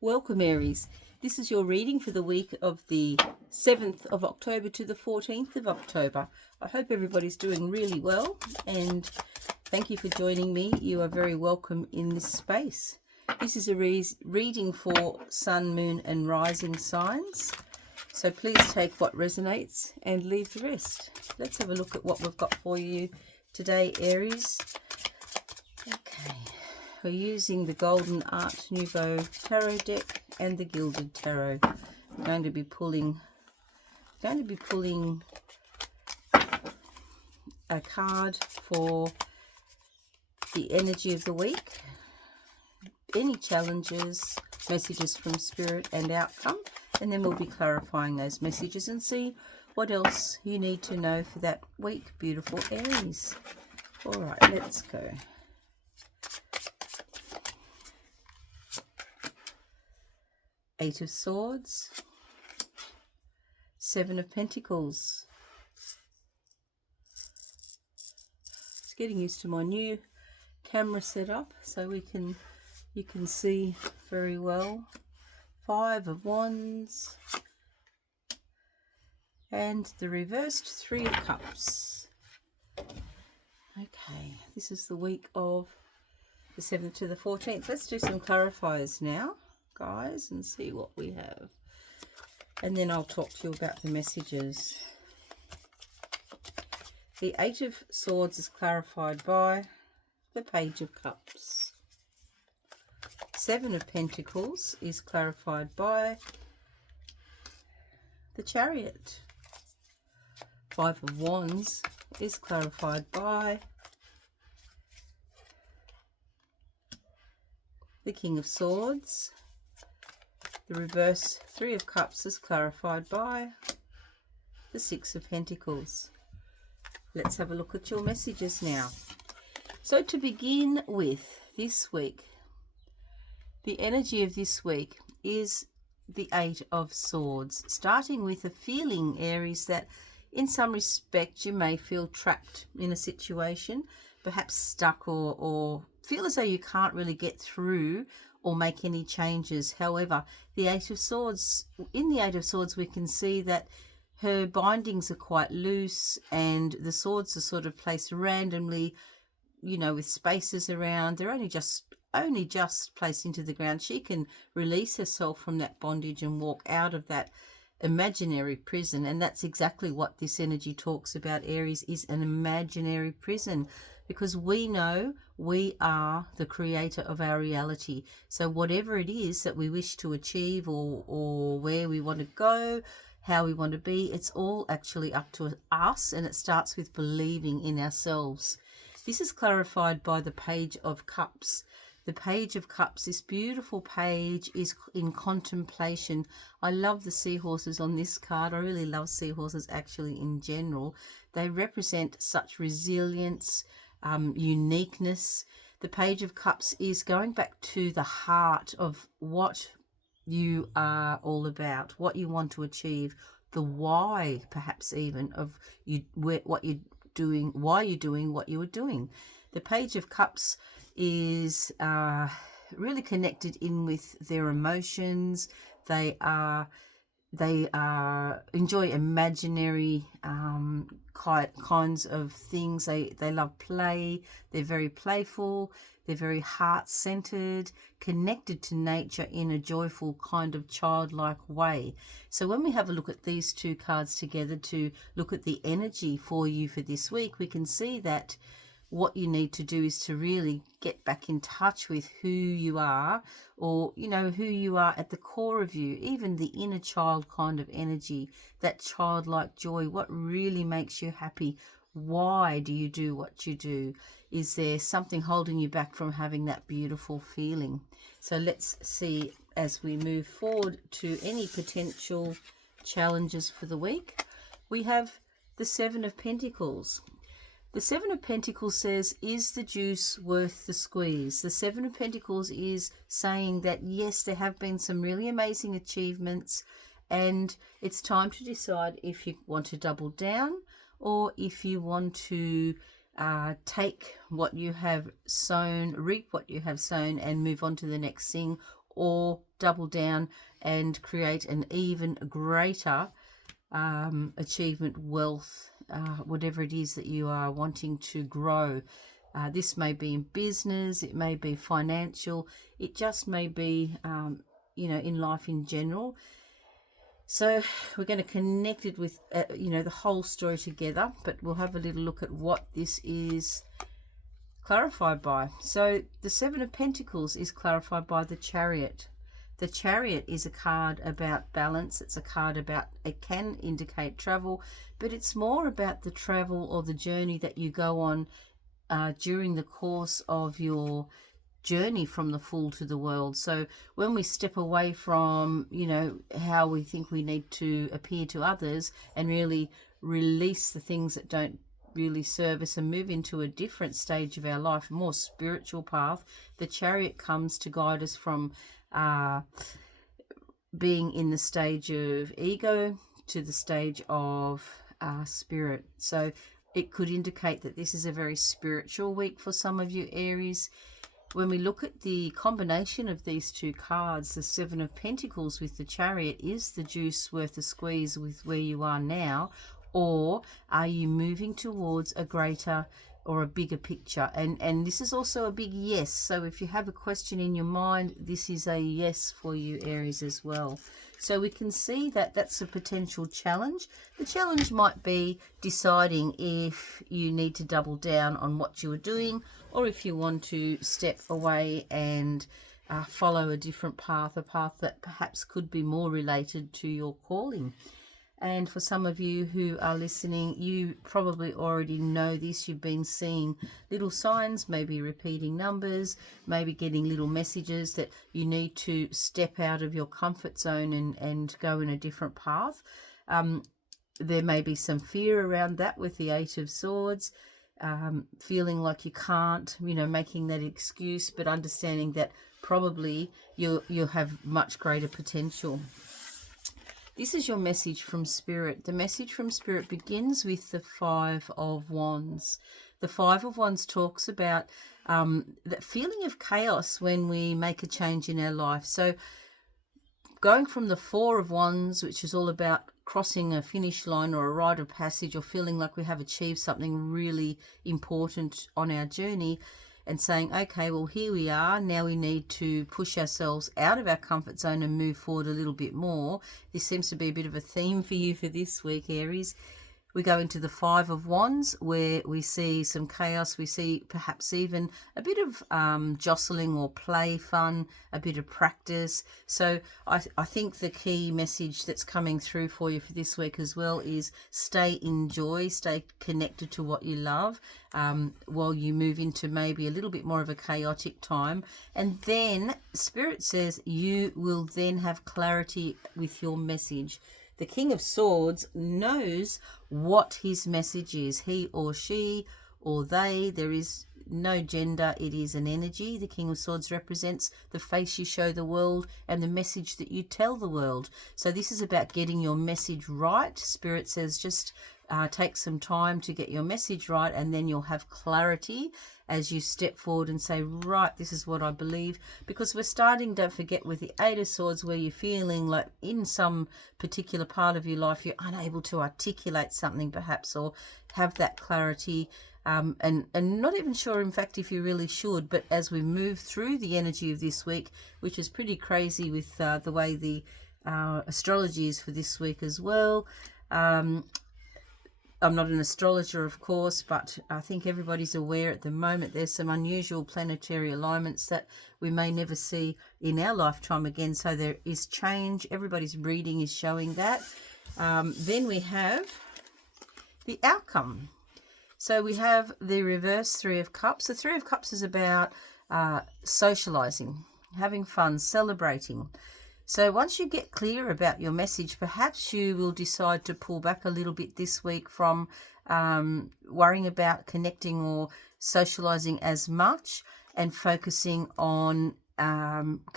Welcome, Aries. This is your reading for the week of the 7th of October to the 14th of October. I hope everybody's doing really well, and thank you for joining me. You are very welcome in this space. This is a reading for Sun, Moon and Rising signs. So please take what resonates and leave the rest. Let's have a look at what we've got for you today, Aries. Okay. We're using the Golden Art Nouveau Tarot deck and the Gilded Tarot. I'm going to be pulling a card for the energy of the week, any challenges, messages from Spirit and outcome, and then we'll be clarifying those messages and see what else you need to know for that week, beautiful Aries. All right, let's go. Eight of Swords, Seven of Pentacles. Just getting used to my new camera setup so you can see very well. Five of Wands and the reversed Three of Cups. Okay, this is the week of the 7th to the 14th. Let's do some clarifiers now, guys, and see what we have, and then I'll talk to you about the messages. The Eight of Swords is clarified by the Page of Cups. Seven of Pentacles is clarified by the Chariot. Five of Wands is clarified by the King of Swords. The reverse Three of Cups is clarified by the Six of Pentacles. Let's have a look at your messages now. So to begin with this week, the energy of this week is the Eight of Swords, starting with a feeling, Aries, that in some respect you may feel trapped in a situation, perhaps stuck or feel as though you can't really get through or make any changes. However, the Eight of Swords, in the Eight of Swords we can see that her bindings are quite loose and the swords are sort of placed randomly, with spaces around. They're only just placed into the ground. She can release herself from that bondage and walk out of that imaginary prison, and that's exactly what this energy talks about, Aries, is an imaginary prison, because we know we are the creator of our reality. So whatever it is that we wish to achieve or where we want to go, how we want to be, it's all actually up to us, and it starts with believing in ourselves. This is clarified by the Page of Cups. The Page of Cups, this beautiful page, is in contemplation. I love the seahorses on this card. I really love seahorses actually in general. They represent such resilience, uniqueness. The Page of Cups is going back to the heart of what you are all about, what you want to achieve, the why, perhaps even, of what you're doing, why you're doing what you are doing. The Page of Cups is really connected in with their emotions. They enjoy imaginary kinds of things. They love play. They're very playful. They're very heart-centered, connected to nature in a joyful kind of childlike way. So when we have a look at these two cards together to look at the energy for you for this week, we can see that what you need to do is to really get back in touch with who you are, or who you are at the core of you, even the inner child kind of energy, that childlike joy. What really makes you happy? Why do you do what you do? Is there something holding you back from having that beautiful feeling? So let's see as we move forward to any potential challenges for the week. We have the Seven of Pentacles. The Seven of Pentacles says, is the juice worth the squeeze? The Seven of Pentacles is saying that, yes, there have been some really amazing achievements, and it's time to decide if you want to double down or if you want to take what you have sown, reap what you have sown, and move on to the next thing, or double down and create an even greater achievement, wealth, whatever it is that you are wanting to grow. This may be in business, it may be financial, it just may be, in life in general. So we're going to connect it with, the whole story together, but we'll have a little look at what this is clarified by. So the Seven of Pentacles is clarified by the Chariot. The Chariot is a card about balance. It's a card about, it can indicate travel, but it's more about the travel or the journey that you go on during the course of your journey from the Fool to the World. So when we step away from, how we think we need to appear to others and really release the things that don't really serve us and move into a different stage of our life, a more spiritual path, the Chariot comes to guide us from being in the stage of ego to the stage of spirit. So it could indicate that this is a very spiritual week for some of you, Aries. When we look at the combination of these two cards, the Seven of Pentacles with the Chariot, is the juice worth a squeeze with where you are now, or are you moving towards a greater or a bigger picture? And this is also a big yes. So if you have a question in your mind, this is a yes for you, Aries, as well. So we can see that that's a potential challenge. The challenge might be deciding if you need to double down on what you are doing, or if you want to step away and follow a different path, a path that perhaps could be more related to your calling. And for some of you who are listening, you probably already know this. You've been seeing little signs, maybe repeating numbers, maybe getting little messages that you need to step out of your comfort zone and go in a different path. There may be some fear around that with the Eight of Swords, feeling like you can't, making that excuse, but understanding that probably you'll have much greater potential. This is your message from Spirit. The message from Spirit begins with the Five of Wands. The Five of Wands talks about that feeling of chaos when we make a change in our life. So going from the Four of Wands, which is all about crossing a finish line or a rite of passage, or feeling like we have achieved something really important on our journey, and saying, okay, well, here we are. Now we need to push ourselves out of our comfort zone and move forward a little bit more. This seems to be a bit of a theme for you for this week, Aries. We go into the Five of Wands, where we see some chaos. We see perhaps even a bit of jostling or play fun, a bit of practice. So I think the key message that's coming through for you for this week as well is stay in joy, stay connected to what you love, while you move into maybe a little bit more of a chaotic time. And then Spirit says you will then have clarity with your message. The King of Swords knows what his message is. He or she or they, there is no gender, it is an energy. The King of Swords represents the face you show the world and the message that you tell the world. So this is about getting your message right. Spirit says just take some time to get your message right, and then you'll have clarity as you step forward and say, right, this is what I believe. Because we're starting, don't forget, with the Eight of Swords, where you're feeling like in some particular part of your life you're unable to articulate something perhaps, or have that clarity, and not even sure in fact if you really should. But as we move through the energy of this week, which is pretty crazy with the way the astrology is for this week as well, I'm not an astrologer, of course, but I think everybody's aware at the moment there's some unusual planetary alignments that we may never see in our lifetime again. So there is change. Everybody's reading is showing that. Then we have the outcome. So we have the reverse Three of Cups. The Three of Cups is about socializing, having fun, celebrating. So once you get clear about your message, perhaps you will decide to pull back a little bit this week from worrying about connecting or socializing as much, and focusing on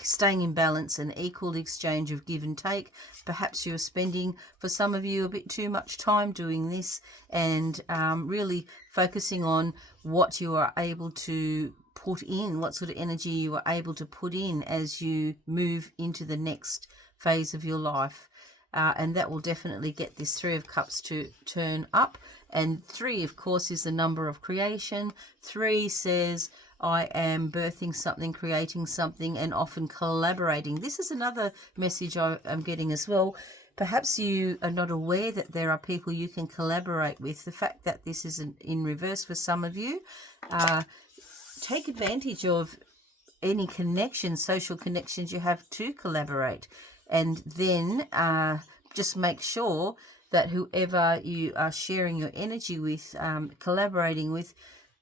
staying in balance and equal exchange of give and take. Perhaps you're spending, for some of you, a bit too much time doing this, and really focusing on what you are able to put in, what sort of energy you are able to put in as you move into the next phase of your life. And that will definitely get this Three of Cups to turn up. And 3, of course, is the number of creation. 3 says, I am birthing something, creating something, and often collaborating. This is another message I'm getting as well. Perhaps you are not aware that there are people you can collaborate with. The fact that this is in reverse for some of you, take advantage of any connections, social connections you have to collaborate. And then just make sure that whoever you are sharing your energy with, collaborating with,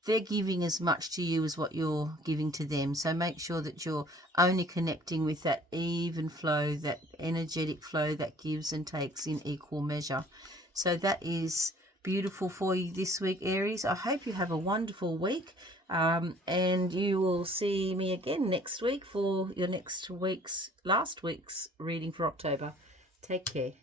they're giving as much to you as what you're giving to them. So make sure that you're only connecting with that even flow, that energetic flow that gives and takes in equal measure. So that is beautiful for you this week, Aries. I hope you have a wonderful week, and you will see me again next week for your last week's reading for October. Take care.